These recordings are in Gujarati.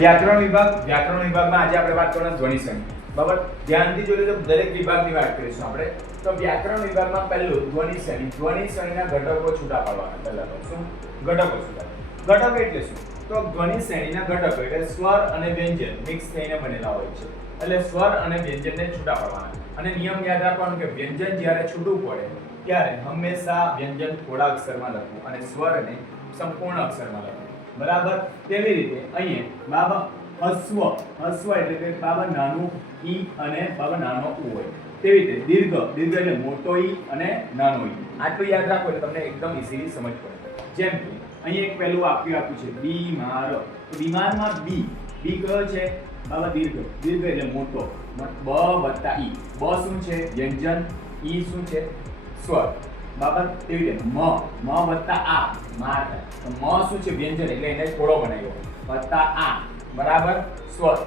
વ્યાકરણ વિભાગમાં આજે આપણે વાત કરવાના ધ્વનિ શ્રેણી. બરાબર, ધ્યાનથી જોજો તો દરેક વિભાગની વાત કરીશું આપણે. તો વ્યાકરણ વિભાગમાં પહેલું ધ્વનિ શ્રેણી. ધ્વનિ શ્રેણીના ઘટકો છૂટા પાડવાના. પહેલા તો શું ઘટકો છૂટા? ઘટક એટલે શું? તો ધ્વનિ શ્રેણીના ઘટકો એટલે સ્વર અને વ્યંજન મિક્સ થઈને બનેલા હોય છે. એટલે સ્વર અને વ્યંજનને છૂટા પાડવાના. અને નિયમ યાદ રાખવાનો કે વ્યંજન જ્યારે છૂટું પડે ત્યારે હંમેશા વ્યંજન થોડા અક્ષરમાં લખવું અને સ્વરને સંપૂર્ણ અક્ષરમાં લખવું. બરાબર, તેવી રીતે અહીંયા બાબા હસ્વ એટલે કે બાબા નાનું ઈ અને બાબા નાનો ઉ હોય. તેવી રીતે દીર્ઘ એટલે મોટો ઈ અને નાનો ઈ. આટલું યાદ રાખો એટલે તમને એકદમ ઈઝીલી સમજ પડે. જેમ કે અહીંયા એક પહેલું આપ્યું છે બીમાર. તો બીમારમાં બી કયો છે? બાબા દીર્ઘ એટલે મોટો. બ વત્તા ઈ. બ શું છે? વ્યંજન. ઈ શું છે? સ્વર. બાબા તેવી રીતે મ વત્તા આ માર. તો મ શું છે? વ્યંજન એટલે એને થોડો બનાવ્યો. વત્તા આ બરાબર સ્વર.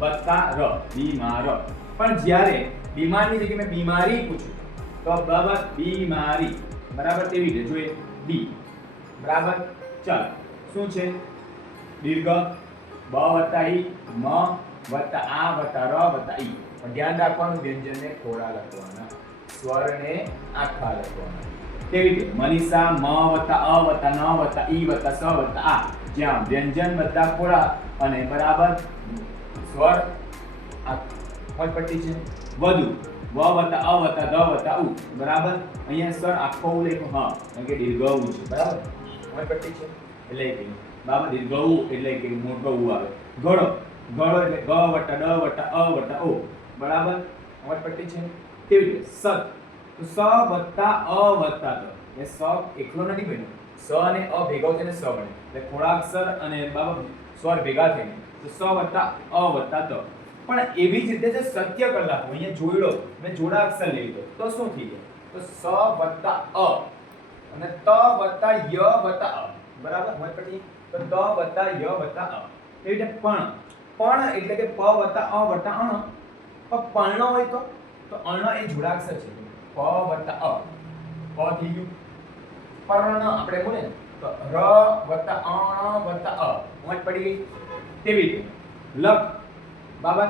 વત્તા ર બીમાર. પણ જ્યારે બીમારની જગ્યાએ મેં બીમારી પૂછ્યું તો બાબા બીમારી. બરાબર, તેવી રીતે જોઈએ બી. બરાબર, ચાલ શું છે? દીર્ઘ બ વત્તા ઈ મ વત્તા આ વત્તા ર વત્તા ઈ. પણ ધ્યાન રાખવાનું વ્યંજનને થોડા લખવાના, સ્વરને આખા લખવાના. તેવી રીતે મનીષા મ વત્તા અ વત્તા ન વત્તા ઈ વત્તા સ વત્તા આ. જ્યાં વ્યંજન બધા થોડા અને બરાબર સ્વર આખો પટ્ટી છે. વધુ વ વત્તા અ વત્તા દ વત્તા ઉ. બરાબર, અહીંયા સ્વર આખો ઉ લખ્યો. હા, કારણ કે દીર્ઘ ઉ છે. બરાબર, કોઈ પટ્ટી છે એટલે કે બરાબર દીર્ઘ ઉ એટલે કે મોટો ઉ આવે. ગળો એટલે ગ વત્તા ડ વત્તા અ વત્તા ઓ. બરાબર, કોઈ પટ્ટી છે. કેવી રીતે સત? તો સ વત્તા અ વત્તા દ. એ સ એકલો નથી બન્યો, સ અને અ ભેગા થઈને સ બને. એટલે થોડા અક્ષર અને બાબા સ્વર ભેગા થઈને તો સ વત્તા અ વત્તા દ. પણ એવી જ રીતે જે સત્ય કલાકો અહીંયા જોઈ લો, મેં જોડા અક્ષર લઈ લીધો તો શું થઈ જાય? તો સ વત્તા અ અને ત વત્તા ય વત્તા અ. બરાબર, હોય પછી તો ત વત્તા ય વત્તા અ. એવી રીતે પણ એટલે કે પ વત્તા અ વત્તા અણ. પણ પર્ણ હોય તો અણ એ જોડાક્ષર છે. પ વત્તા અ પ થઈ ગયું. પર્ણ આપણે બોલે ને તો ર વત્તા અણ વત્તા અ. મોજ પડી ગઈ. તેવી રીતે લખ. બરાબર,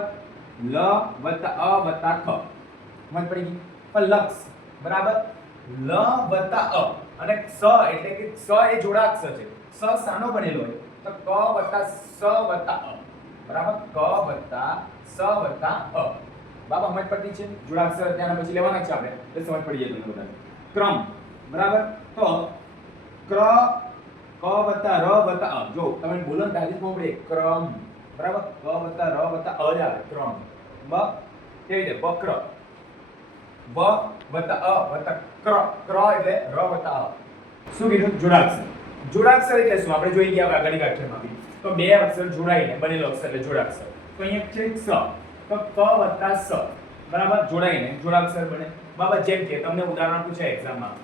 લ વત્તા અ વત્તા ખ. મોજ પડી ગઈ. પણ લક્ષ. બરાબર, લ વત્તા અ અને સ એટલે કે સ એ જોડાક્ષર છે. સ સાનો બનેલો હોય તો ક વત્તા સ વત્તા અ. બરાબર, ક વત્તા સ વત્તા અ. બાબા સમજ પડતી છે? જોડાક્ષર ત્યાંના પછી લેવાના છે આપણે એટલે સમજ પડી જાય તમને બધાને. ક્રમ. બરાબર, તો ક વત્તા ર વત્તા અ. જો તમે બોલો ને તાજી ખબર પડે ક્રમ. બરાબર, ક વત્તા ર વત્તા અ જ આવે ક્રમ. બ કેવી રીતે વક્ર. વ વત્તા અ વત્તા ક્ર એટલે ર વત્તા અ. શું કીધું? જોડાક્ષર. જોડાક્ષર એટલે શું? આપણે જોઈ ગયા આગળની વ્યાખ્યાનમાં બી. તો બે અક્ષર જોડાઈને બનેલો અક્ષર એટલે જોડાક્ષર. તો અહીંયા છે સ. તો ક વત્તા સ બરાબર જોડાઈને જોડાક્ષર બને. બાબા જેમ કે તમને ઉદાહરણ પૂછાય એક્ઝામમાં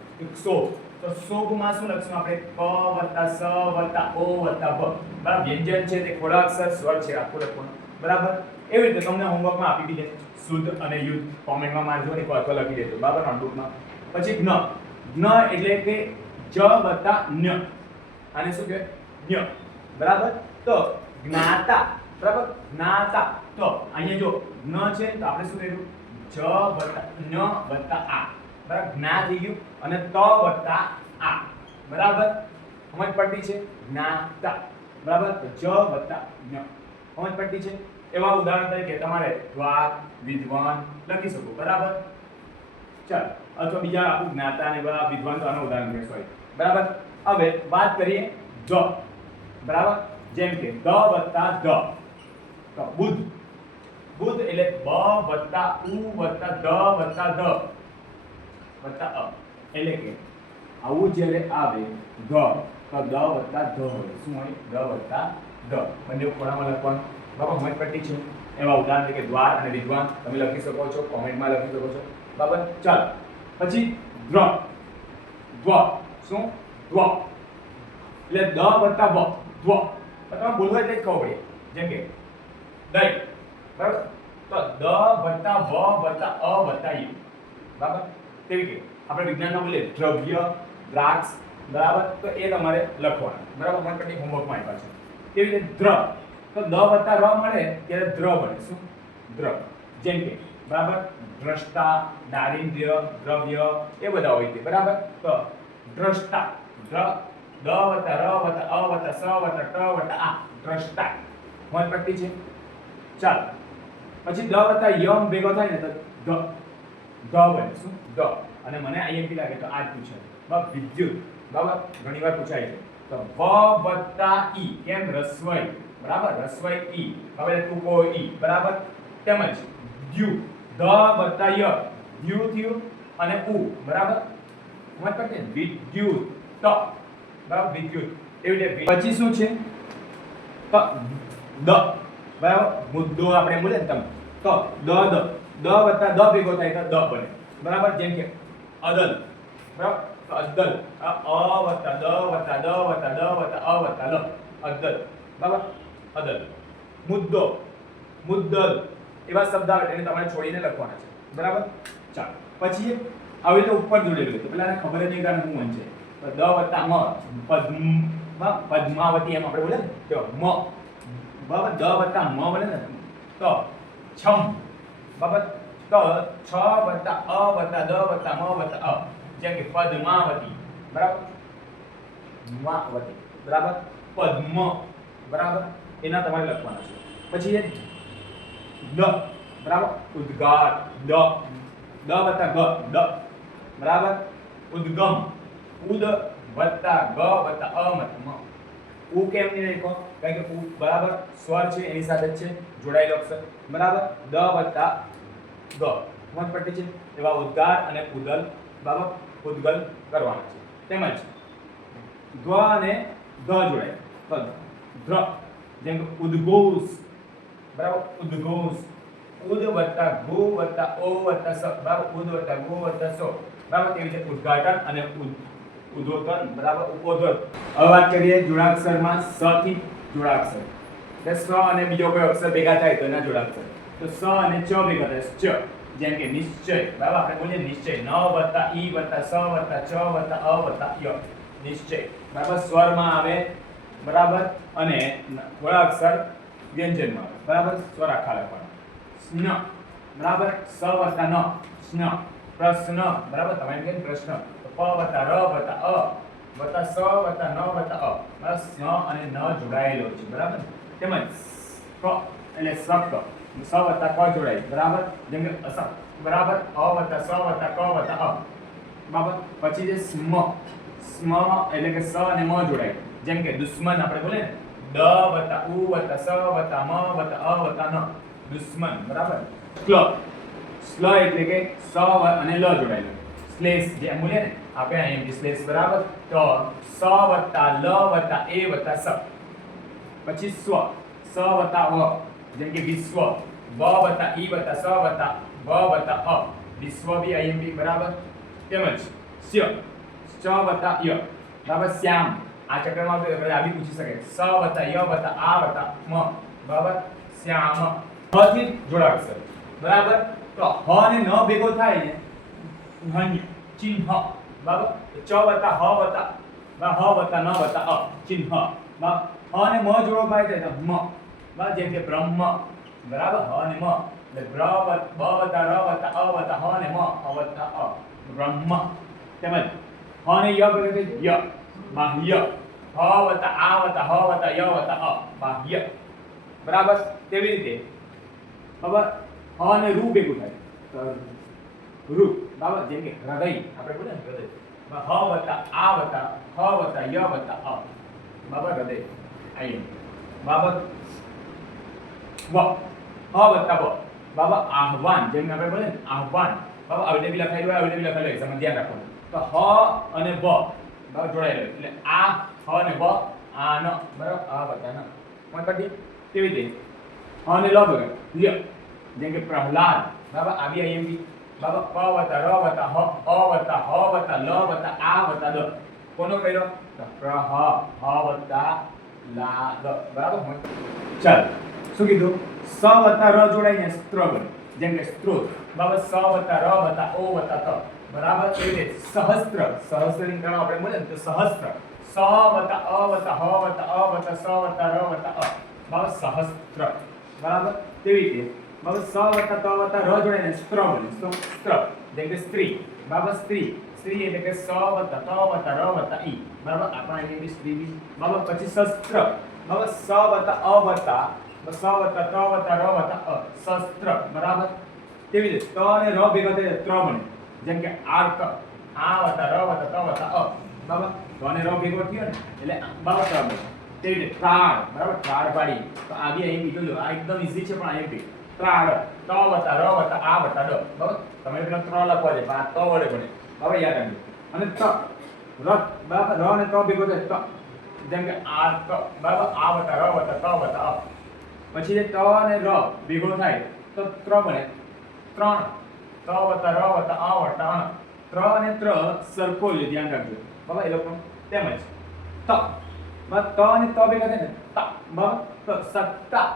શોભ. તો શોભમાં શું લખશું આપણે? ક વત્તા સ વત્તા ઓ વત્તા ભ. બરાબર, વ્યંજન છે તે ખોડાક્ષર, સ્વર છે આખું લખવાનું. બરાબર, એવી રીતે તમને હોમવર્કમાં આપી દીધે શુદ્ધ અને યુદ્ધ. કોમેન્ટમાં મારજો ને અથવા લખી દેજો. બરાબર, નોટબુકમાં. પછી જ્ઞ એટલે કે જ વત્તા ન્ય. આને શું કહેવાય? જ્ઞ. બરાબર, તો જ્ઞાતા. બરાબર, જ્ઞાતા. તો અહીંયા જો જ્ઞ છે તો આપણે શું કહીશું? જ વત્તા ન્ય વત્તા આ. બરાબર, જ્ઞા થઈ ગયું અને ત વત્તા આ. બરાબર, સમજ પડતી છે? જ્ઞાતા. બરાબર, તો જ વત્તા ન્ય. સમજ પડતી છે? એવા ઉદાહરણ તરીકે તમારે દ્વાર, વિદ્વાન લખી શકો. બરાબર, ચાલ અથવા બીજા આપણું જ્ઞાતા અને બરાબર વિદ્વાન તો આનું ઉદાહરણ છે. સોરી. બરાબર, હવે વાત કરીએ દ. બરાબર, જેમ કે દ વત્તા દ. તો બુદ્ધ એટલે બ વત્તા ઉ વત્તા દ વત્તા દ વત્તા અ. એટલે કે આવું જ્યારે આવે ગ તો દ વત્તા ધ હોય. શું હોય? દ વત્તા દ. બંને ખોડામાં લખવાનું. બરાબર, સમજ પડતી છે? એવા ઉદાહરણ તરીકે દ્વાર અને વિદ્વાન તમે લખી શકો છો, કોમેન્ટમાં લખી શકો છો. બરાબર, ચાલો પછી દ્ર. શું? દ્વ એટલે દ વત્તા વ. દ્વ. તમે બોલવા એટલે જ ખબર પડી. જેમ કે દહીં. બરાબર, તો દ વત્તા વ વત્તા અ વત્તા ઈ. બરાબર, તેવી કે આપણે વિજ્ઞાનમાં બોલીએ દ્રવ્ય, દ્રાક્ષ. બરાબર, તો એ તમારે લખવાનું. બરાબર, મને પછી હોમવર્કમાં આપ્યા છે. તેવી રીતે દ્ર. તો દ વત્તા ર મળે ત્યારે દ્ર બને. શું? દ્ર. જેમ કે બરાબર દ્રષ્ટા, દારિદ્ર્ય, દ્રવ્ય એ બધા હોય છે બરાબર. તો દ્રષ્ટા દ વત્તા ર વત્તા અ વત્તા સ વત્તા ટ વત્તા આ દ્રષ્ટા. મોજ પટ્ટી છે. ચાલો પછી દ વત્તા યમ ભેગો થાય ને તો દ બને. શું? દ. અને મને આઈએમપી લાગે તો આ જ પૂછે બરાબર. વિદ્યુત બરાબર ઘણીવાર પૂછાય છે. તો વ વત્તા ઈ કેમ રસ્વઈ બરાબર. રસ્વઈ ઈ હવે ટૂંકો ઈ બરાબર. તેમજ દ્યુ દ વત્તા ય દ્યુ થયું અને ઉ બરાબર. મોજ પટ્ટી વિદ્યુત બરાબર. વિદ્યુત એવી રીતે પછી શું છે? તો દ બરાબર. મુદ્દો આપણે બોલે ને તમે તો દ વત્તા દ ભેગો થાય તો દ બને બરાબર. જેમ કે અદલ બરાબર. તો અદલ અ વત્તા દ વત્તા દ વત્તા દ વત્તા અ વત્તા લ અદલ બરાબર. અદલ. મુદ્દલ એવા શબ્દ આવે એને તમારે છોડીને લખવાના છે બરાબર. ચાલો પછી આવી રીતે ઉપર જોડેલું છે પેલા ખબર જ નહીં કે શું મન છે. તો દ વત્તા મ પદ્માવતી એમ આપણે બોલે ને તો મ બરાબર. દ વત્તા મ બોલે ને તો છમ બરાબર. તો છ વત્તા અ વત્તા દ વત્તા મ વત્તા અ જેમ કે પદ્માવતી બરાબર. માવતી બરાબર. પદ્મ બરાબર. એના તમારે લખવાના છે. પછી દ બરાબર. ઉદ્ગાર દ વત્તા ગ દ બરાબર. ઉદ્ગમ ઉદ વત્તા ગ વત્તા અ મ ઉ કેમ નહીં લખો? કારણ કે ઉ બરાબર સ્વર છે એની સાથે જ છે જોડાયેલો અક્ષર બરાબર. દ વત્તા ગ મોજ પટ્ટી છે. એવા ઉદ્ગાર અને ઉદલ બરાબર ઉદ્ગલ કરવાના છે. તેમજ ગ અને ધ જોડાય તો દ્ર જેમ કે ઉદ્ઘોષ બરાબર. ઉદ્ઘોષ ઉદ વત્તા ગો વત્તા ઓ વત્તા સ બરાબર. ઉદ વત્તા ગો વત્તા સો બરાબર. તેવી રીતે ઉદ્ઘાટન અને ઉદ્ઘોતન બરાબર. ઉપોધન. હવે વાત કરીએ જોડાક્ષરમાં સ થી જોડાક્ષર. એટલે સ અને બીજો કોઈ અક્ષર ભેગા થાય તો એના જોડાક્ષર. તો સ અને ચ ભેગા થાય ચ જેમ કે નિશ્ચય બરાબર. આપણે બોલીએ નિશ્ચય ન વત્તા ઈ વત્તા સ વત્તા ચ વત્તા અ વત્તા ય નિશ્ચય બરાબર. સ્વરમાં આવે બરાબર અને થોડા અક્ષર વ્યંજનમાં આવે બરાબર. સ્વર આખા લખવાના. સ્ન બરાબર. સ વત્તા ન સ્ન. પ્રશ્ન બરાબર. તમે એમ કે પ્રશ્ન પ વત્તા ર વત્તા અ વત્તા સ વત્તા ન વત્તા અ બરાબર. સ્ન અને ન જોડાયેલો છે બરાબર. તેમજ ક એટલે સક સ વત્તા ક જોડાય બરાબર. જેમ કે અસક બરાબર. અ વત્તા સ વત્તા ક વત્તા અ બરાબર. પછી જે સ્મ એટલે કે સ અને મ જોડાય જેમ કે દુશ્મન આપણે બોલે ને દ વત્તા ઉ વત્તા સ વત્તા મ વત્તા અ વત્તા ન દુશ્મન બરાબર. સ્લ એટલે કે સ અને લ જોડાયેલો. શ્લેષ જે બોલે ને આપણે અહીં શ્લેષ બરાબર. તો સ વત્તા લ વત્તા એ વત્તા સ. પછી સ્વ સ વત્તા વ જેમ કે વિશ્વ વ વત્તા ઈ વત્તા સ વત્તા વ વત્તા અ વિશ્વ બી આઈએમપી બરાબર. તેમજ સ્ય ચ વત્તા ય બરાબર. શ્યામ આ ચક્રમાં આવતો એટલે આ બી પૂછી શકે. સ વત્તા ય વત્તા આ વત્તા મ બરાબર. શ્યામ હ થી જોડાક્ષર બરાબર. તો હ અને ન ભેગો થાય ને ધન્ય ચિહ્ન બરાબર. ચ વત્તા હ વત્તા હ વત્તા ન વત્તા અ ચિહ્ન બરાબર. હ અને મ જોડો થાય તો મ બરાબર. જેમ કે બ્રહ્મ બરાબર. હ અને મ એટલે બ વત્તા ર વત્તા અ વત્તા હ અને મ અ વત્તા અ બ્રહ્મ. તેમજ હ અને ય ભેગો થાય ય બાહ્ય. હ વત્તા આ વત્તા હ વત્તા ય વત્તા અ બાહ્ય બરાબર. તેવી રીતે હવે હ અને રૂ ભેગું થાય તો રૂ બરાબર. જેમ કે હૃદય આપણે બોલે ને હૃદય હ વત્તા આ વત્તા હ વત્તા ય વત્તા અ બરાબર. હૃદય આઈ બરાબર. વ હ વત્તા વ બરાબર. આહવાન જેમ આપણે બોલે ને આહવાન બરાબર. આવી રીતે બી લખાયેલું હોય આવી રીતે બી લખાયેલું હોય સમજ ધ્યાન રાખવાનું. તો હ અને વ બરાબર જોડાયેલું એટલે આ હ અને વ આ ન બરાબર. આ વત્તા ન કોણ પડી તેવી રીતે હ અને લ બરાબર લ્ય જેમ કે પ્રહલાદ બરાબર. આવી આઈએમપી બરાબર. પ વત્તા ર વત્તા હ અ વત્તા હ વત્તા લ વત્તા આ વત્તા દ કોનો કર્યો? પ્રહ હ વત્તા લા દ બરાબર. ચાલ શું કીધું? સ વત્તા ર જોડાઈને સ્ત્ર બને જેમ કે સ્ત્રોત બરાબર. સ વત્તા ર વત્તા ઓ વત્તા ત બરાબર. એવી રીતે સહસ્ત્ર સહસ્ત્રની ગણો આપણે બોલે ને તો સહસ્ત્ર સ વત્તા અ વત્તા હ વત્તા અ વત્તા સ વત્તા ર વત્તા અ બરાબર સહસ્ત્ર બરાબર તેવી રીતે બરાબર સ વત્તા ત વત્તા ર જોડે ને સ્ત્ર બને તો સ્ત્ર એટલે કે સ્ત્રી બરાબર સ્ત્રી સ્ત્રી એટલે કે સ વત્તા ત વત્તા ર વત્તા ઈ બરાબર આપણા અહીં બી સ્ત્રી બી બરાબર પછી શસ્ત્ર બરાબર સ વત્તા અ વત્તા સ વત્તા ત વત્તા ર વત્તા અ શસ્ત્ર બરાબર તેવી રીતે ત અને ર ભેગા થાય ત્ર બને જેમ કે આર્ક આ વત્તા ર વત્તા ત વત્તા અ બરાબર તો અને ર ભેગો થયો ને એટલે બરાબર ત્ર બને તેવી રીતે ત્રાડ બરાબર ત્રાડ પાડી તો આ બી અહીં બીજો જો આ એકદમ ઈઝી છે પણ અહીં બી ત્રાડ ત વત્તા ર વત્તા આ વત્તા ડ બરાબર તમે પેલા ત્ર લખવા છે પણ આ ત વડે બને બરાબર યાદ રાખજો અને ત ર બરાબર ર અને ત ભેગો થાય ત જેમ કે આર્ક બરાબર આ વત્તા ર વત્તા ત વત્તા અ પછી જે ત અને ર ભેગો થાય તો ત્ર બને ત્રણ ત વત્તા ર વત્તા અ વત્તા અણ ત્ર અને ત્ર સરખો લે ધ્યાન રાખજો બરાબર એ લોકો તેમજ ત બસ ત અને ત ભેગા થાય ને ત બરાબર તો સત્તા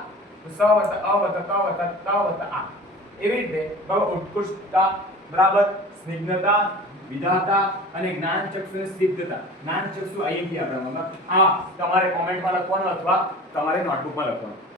સ વત્તા અ વત્તા ત વત્તા ત વત્તા આ એવી રીતે બરાબર ઉત્કૃષ્ટતા બરાબર સ્નિગ્ધતા વિધાતા અને જ્ઞાનચક્ષુ અને સિદ્ધતા જ્ઞાનચક્ષુ અહીંથી આપણે આ તમારે કોમેન્ટમાં લખવાનું અથવા તમારે નોટબુકમાં લખવાનું